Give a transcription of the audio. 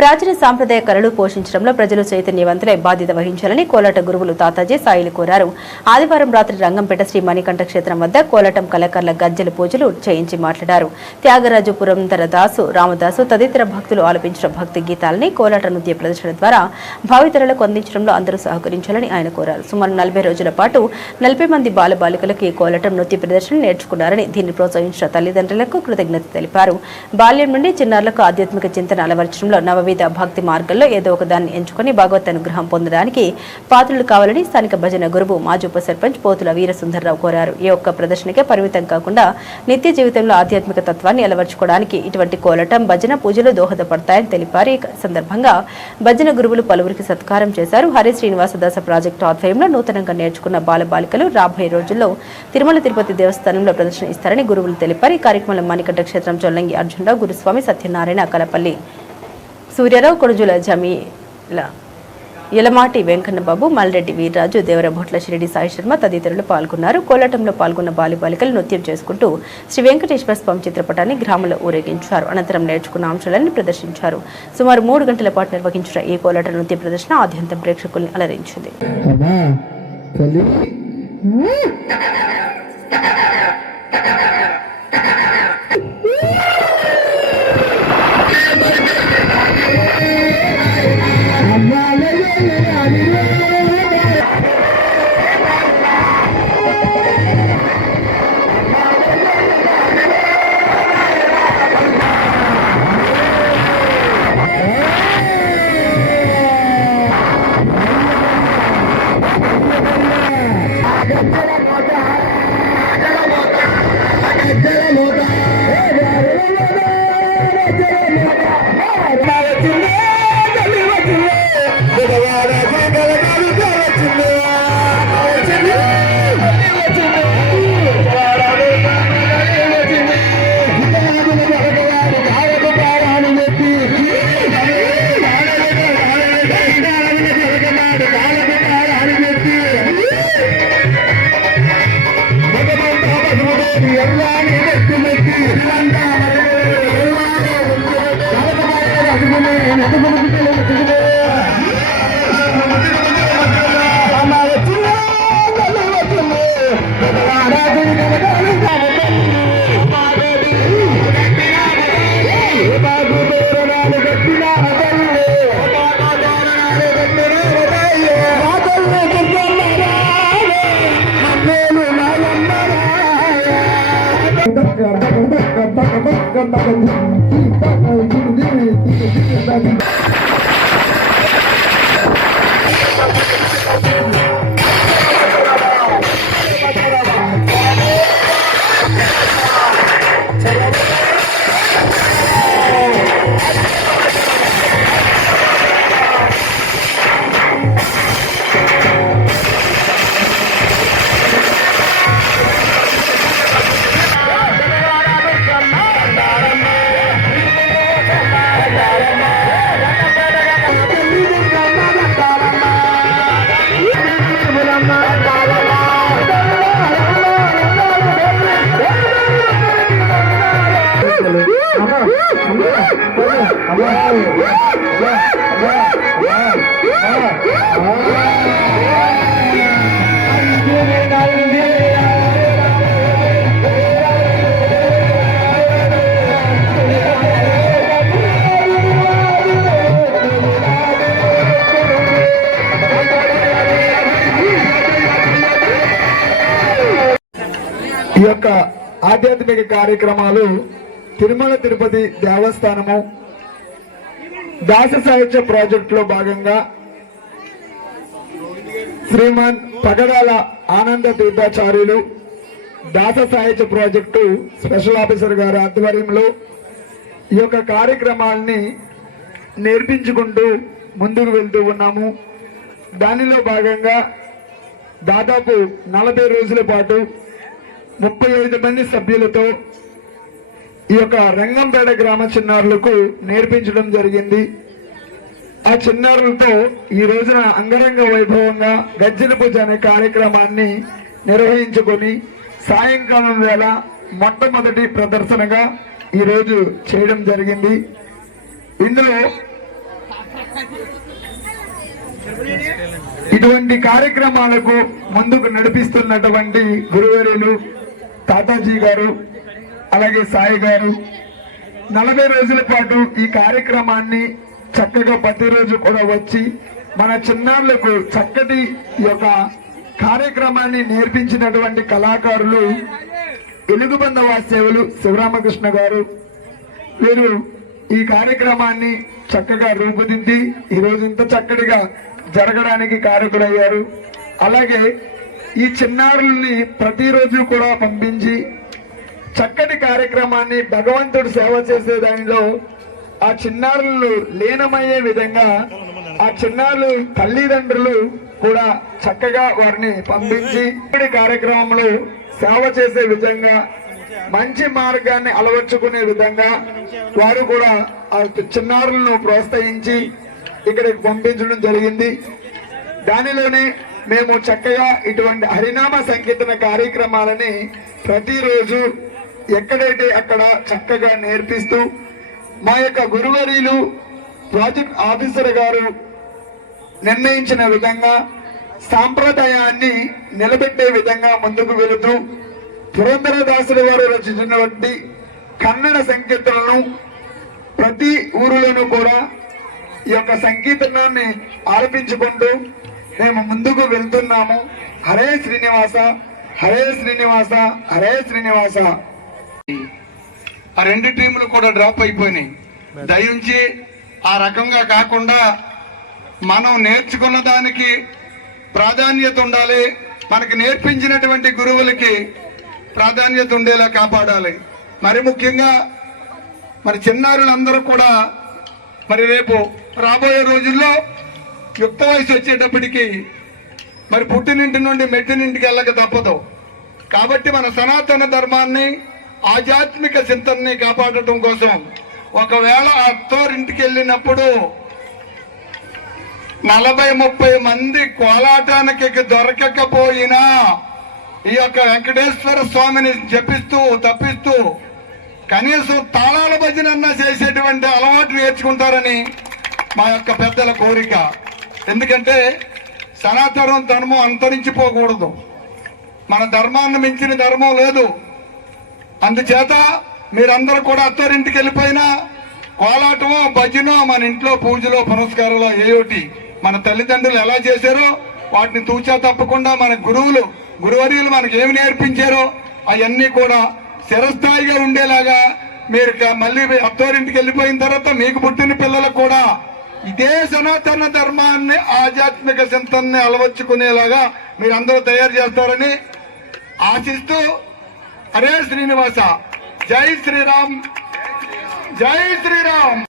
ప్రాచీన సాంప్రదాయ కళలు పోషించడంలో ప్రజలు చైతన్యవంతులై బాధ్యత వహించాలని కోలాట గురువులు తాతాజీ సాయిలు కోరారు. ఆదివారం రాత్రి రంగంపేట శ్రీ మణికంఠ క్షేత్రం వద్ద కోలాటం కళాకారుల గజ్జెల పూజలు చేయించి మాట్లాడారు. త్యాగరాజు, పురంధరదాసు, రామదాసు తదితర భక్తులు ఆలపించిన భక్తి గీతాలని కోలాట నృత్య ప్రదర్శన ద్వారా భావితరాలకు అందించడంలో అందరూ సహకరించాలని ఆయన కోరారు. సుమారు 40 రోజుల పాటు 40 మంది బాలబాలికలకు ఈ కోలాటం నృత్య ప్రదర్శన నేర్చుకున్నారని, దీన్ని ప్రోత్సహించిన తల్లిదండ్రులకు కృతజ్ఞత తెలిపారు. బాల్యం నుండి చిన్నారులకు ఆధ్యాత్మిక చింతన అలవర్చడంలో నవవిధ భక్తి మార్గంలో ఏదో ఒక దాన్ని ఎంచుకుని భగవత్ అనుగ్రహం పొందడానికి పాత్రలు కావాలని స్థానిక భజన గురువు మాజీ ఉప సర్పంచ్ పోతుల వీరసుందర్రావు కోరారు. ఈ ఒక్క ప్రదర్శనకే పరిమితం కాకుండా నిత్య జీవితంలో ఆధ్యాత్మిక తత్వాన్ని అలవర్చుకోవడానికి ఇటువంటి కోలాటం, భజన, పూజలు దోహదపడతాయని తెలిపారు. ఈ సందర్భంగా భజన గురువులు పలువురికి సత్కారం చేశారు. హరి శ్రీనివాసదాస ప్రాజెక్టు ఆధ్వర్యంలో నూతనంగా నేర్చుకున్న బాలబాలికలు రాబోయే రోజుల్లో తిరుమల తిరుపతి దేవస్థానంలో ప్రదర్శన ఇస్తారని గురువులు తెలిపారు. ఈ కార్యక్రమంలో మణికంఠ క్షేత్రం చొల్లంగి అర్జునరావు, గురుస్వామి, సత్యనారాయణ, కలపల్లి సూర్యారావు, కొడుజుల జమీల, యలమాటి వెంకన్నబాబు, మల్రెడ్డి వీర్రాజు, దేవరభొట్ల షిరిడి సాయి శర్మ తదితరులు పాల్గొన్నారు. కోలాటంలో పాల్గొన్న బాలికలు నృత్యం చేసుకుంటూ శ్రీ వెంకటేశ్వర స్వామి చిత్రపటాన్ని గ్రామంలో ఊరేగించారు. అనంతరం నేర్చుకున్న అంశాలను ప్రదర్శించారు. సుమారు 3 గంటల పాటు నిర్వహించిన ఈ కోలాట నృత్య ప్రదర్శన ఆద్యంతం ప్రేక్షకుల్ని అలరించింది. ఈ యొక్క ఆధ్యాత్మిక కార్యక్రమాలు తిరుమల తిరుపతి దేవస్థానము దాస సాహిత్య ప్రాజెక్టులో భాగంగా శ్రీమాన్ పగడాల ఆనంద తీర్థాచార్యులు దాస సాహిత్య ప్రాజెక్టు స్పెషల్ ఆఫీసర్ గారి ఆధ్వర్యంలో ఈ యొక్క కార్యక్రమాల్ని నేర్పించుకుంటూ ముందుకు వెళ్తూ ఉన్నాము. దానిలో భాగంగా దాదాపు 40 రోజుల పాటు 35 మంది సభ్యులతో ఈ యొక్క రంగంపేట గ్రామ చిన్నారులకు నేర్పించడం జరిగింది. ఆ చిన్నారులతో ఈ రోజున అంగరంగ వైభవంగా గజ్జెల పూజ అనే కార్యక్రమాన్ని నిర్వహించుకొని సాయంకాలం వేళ మొట్టమొదటి ప్రదర్శనగా ఈ రోజు చేయడం జరిగింది. ఇందులో కార్యక్రమాలకు ముందుకు నడిపిస్తున్నటువంటి గురువర్యులు తాతాజీ గారు, అలాగే సాయి గారు 40 రోజుల పాటు ఈ కార్యక్రమాన్ని చక్కగా ప్రతిరోజు కూడా వచ్చి మన చిన్నారులకు చక్కటి ఈ యొక్క కార్యక్రమాన్ని నేర్పించినటువంటి కళాకారులు ఎలుగుబంద వాసేవులు శివరామకృష్ణ గారు. వీరు ఈ కార్యక్రమాన్ని చక్కగా రూపుదిద్ది ఈరోజు ఇంత చక్కటిగా జరగడానికి కారకులయ్యారు. అలాగే ఈ చిన్నారుల్ని ప్రతిరోజు కూడా పంపించి చక్కటి కార్యక్రమాన్ని భగవంతుడు సేవ చేసే దానిలో ఆ చిన్నారులు లీనమయ్యే విధంగా ఆ చిన్నారులు తల్లిదండ్రులు కూడా చక్కగా వారిని పంపించి కార్యక్రమంలో సేవ చేసే విధంగా మంచి మార్గాన్ని అలవర్చుకునే విధంగా వారు కూడా ఆ చిన్నారులను ప్రోత్సహించి ఇక్కడికి పంపించడం జరిగింది. దానిలోనే మేము చక్కగా ఇటువంటి హరినామ సంకీర్తన కార్యక్రమాలని ప్రతిరోజు ఎక్కడైతే అక్కడ చక్కగా నేర్పిస్తూ మా యొక్క గురువర్యులు ప్రాజెక్ట్ ఆఫీసర్ గారు నిర్ణయించిన విధంగా సాంప్రదాయాన్ని నిలబెట్టే విధంగా ముందుకు వెళుతూ పురంధరదాసుల వారు రచించినటువంటి కన్నడ సంకీర్తనలను ప్రతి ఊరిలోనూ కూడా ఈ యొక్క సంకీర్తనాన్ని ఆలపించుకుంటూ మేము ముందుకు వెళ్తున్నాము. హరే శ్రీనివాస, హరే శ్రీనివాస, హరే శ్రీనివాస. ఆ 2 టీములు కూడా డ్రాప్ అయిపోయినాయి. దయించి ఆ రకంగా కాకుండా మనం నేర్చుకున్న దానికి ప్రాధాన్యత ఉండాలి. మనకి నేర్పించినటువంటి గురువులకి ప్రాధాన్యత ఉండేలా కాపాడాలి. మరి ముఖ్యంగా మరి చిన్నారులందరూ కూడా మరి రేపు రాబోయే రోజుల్లో యుక్త వయసు వచ్చేటప్పటికి మరి పుట్టినింటి నుండి మెట్టినింటికి వెళ్ళక తప్పదు. కాబట్టి మన సనాతన ధర్మాన్ని ఆధ్యాత్మిక చింతనని కాపాడటం కోసం ఒకవేళ అత్తోరింటికి వెళ్ళినప్పుడు 40-30 మంది కోలాటానికి దొరకకపోయినా ఈ యొక్క వెంకటేశ్వర స్వామిని జపిస్తూ తప్పిస్తూ కనీసం తాళాల భజనన్నా చేసేటువంటి అలవాటు నేర్చుకుంటారని మా యొక్క పెద్దల కోరిక. ఎందుకంటే సనాతన ధర్మం అంతరించిపోకూడదు. మన ధర్మాన్ని మించిన ధర్మం లేదు. అందుచేత మీరందరూ కూడా అత్తోరింటికి వెళ్ళిపోయినా కోలాటమో భజనో మన ఇంట్లో పూజలో పునస్కారాలు ఏయోటి మన తల్లిదండ్రులు ఎలా చేశారో వాటిని తూచా తప్పకుండా మన గురువర్యులు మనకి ఏమి నేర్పించారో అవన్నీ కూడా చిరస్థాయిగా ఉండేలాగా మీరు మళ్ళీ అత్తోరింటికి వెళ్ళిపోయిన తర్వాత మీకు పుట్టిన పిల్లలకు కూడా ఇదే సనాతన ధర్మాన్ని ఆధ్యాత్మిక చింతనని అలవర్చుకునేలాగా మీరందరూ తయారు చేస్తారని ఆశిస్తూ హరే శ్రీనివాస, జై శ్రీరామ్, జై శ్రీరామ్.